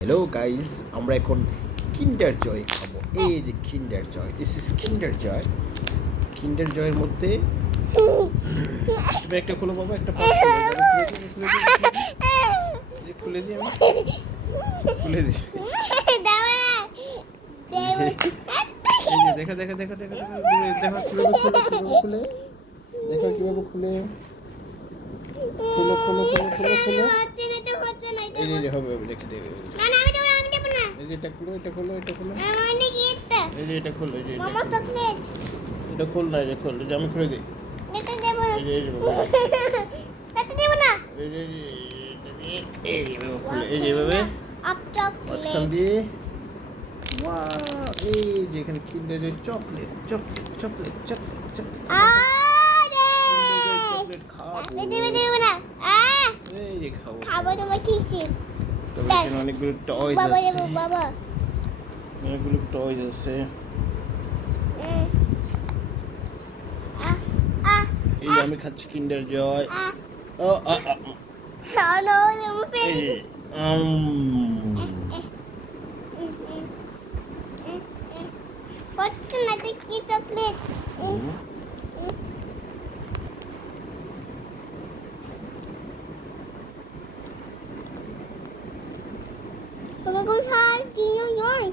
Hello guys, আমরা এখন কিন্ডার জয় খাবো। এই যে কিন্ডার জয়, দিস ইজ কিন্ডার জয়। কিন্ডার জয়ের মধ্যে তুমি একটা খোলো বাবা, একটা পার্ট খুলে দিই, আমি খুলে দিই। এই যে দেখা দেখা দেখা দেখা দেখা দেখা খুলে খুলে দেখা কিভাবে খুলে খুলো খুলো খুলো খুলো খুলো। এই যে হবে হবে, দেখে দেখে এই যে এটা খুলো, এটা খুলো, এটা খুলো, এই যে এটা খুলো, এই যে এটা খোল না, এই যে খোল, এই যে আমি খুলে দিই। এই যে এই যে বাবা, এই যে এই যে বাবা খুলে, এই যে এভাবে মাঝখান দিয়ে এই যে এখানে কিন্ডারের chocolate chocolate chocolate chocolate chocolate chocolate খাবো। এই যে খাবো তবে এখানে অনেকগুলো টয়স আছে, অনেকগুলো টয়স আছে। এই যে আমি খাচ্ছি কিন্ডার জয়। ও এই যে হচ্ছে না দেখি chocolate. Baba con sai, kia nhoi.